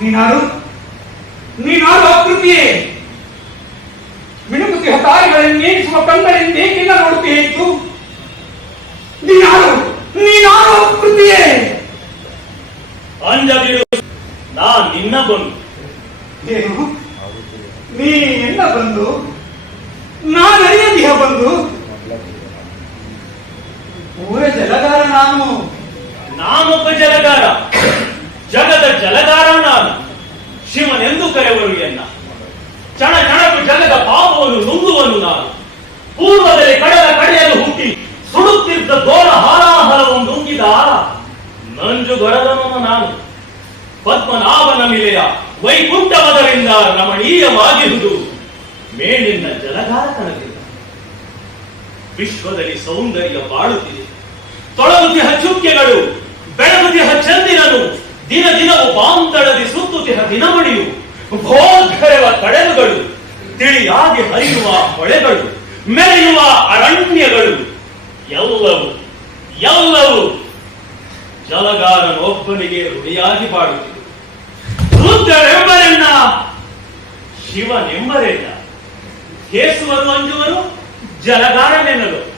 ನೀನಾರು ನೀನಾರು ಅಕೃತಿಯೇ ಮಿಣುಕುತಿ ತಾಯಿಗಳನ್ನೇಸುವ ಕಣ್ಣರಿಂದ ಏಕಿಲ್ಲ ನೋಡುತ್ತೀಯ ಇತ್ತು ನೀನಾರು ನೀನಾರು ಅಕೃತಿಯೇ ಅಂಜದಿರು ನಾ ನಿನ್ನ ಬಂದು. ಏನು? ನೀ ಎಲ್ಲ ಬಂದು? ನಾನರಿಯದಿಹ ಬಂದು? ಊರ ಜಲಗಾರ ನಾನು. ನಾನೊಬ್ಬ ಜಲಗಾರ. ಜಗದ ಜಲಗಾರ ನಾನು. ಕರೆವರು ಎನ್ನ ಚಣ ಚಣಕು ಜಗದ ಪಾಪವನ್ನು ನುಂಗುವನು ನಾನು. ಪೂರ್ವದಲ್ಲಿ ಕಡಲ ಕಡೆಯಲ್ಲಿ ಹುಟ್ಟಿ ಸುಡುತ್ತಿದ್ದ ದೋರ ಹಾಲಾಹಲವನ್ನು ನುಂಗಿದ ನಂಜುಗೊಡದನು ನಾನು. ಪದ್ಮನಾಭನ ಮಿಲೆಯ ವೈಕುಂಠವದರಿಂದ ರಮಣೀಯವಾಗಿರುವುದು ಮೇಲಿನ ಜಲಗಾರ ಕಣದಿಂದ ವಿಶ್ವದಲ್ಲಿ ಸೌಂದರ್ಯ ಬಾಳುತ್ತಿದೆ. ತೊಳಗುತಿಹ ಚುಕ್ಕೆಗಳು ಬೆಳಗುತಿಹ ಚಂದಿರನು ದಿನ ದಿನವು ಬಾಂತಳದಿ ಸುತ್ತುತಿಹ ದಿನಮಣಿಯು. ಭೋಗರೆವ ಕಡಲುಗಳು, ತಿಳಿಯಾಗಿ ಹರಿಯುವ ಹೊಳೆಗಳು, ಮೆರೆಯುವ ಅರಣ್ಯಗಳು, ಎಲ್ಲವೂ ಎಲ್ಲವೂ ಜಲಗಾರನೊಬ್ಬನಿಗೆ ಋಣಿಯಾಗಿ ಬಾಳುತ್ತಿದೆ ರುದ್ರರೆಂಬರೆನ್ನ, ಶಿವನೆಂಬರೆನ್ನ, ಕೇಸುವರು ಅಂಜುವರು, ಜಲಗಾರನೆನ್ನಲು.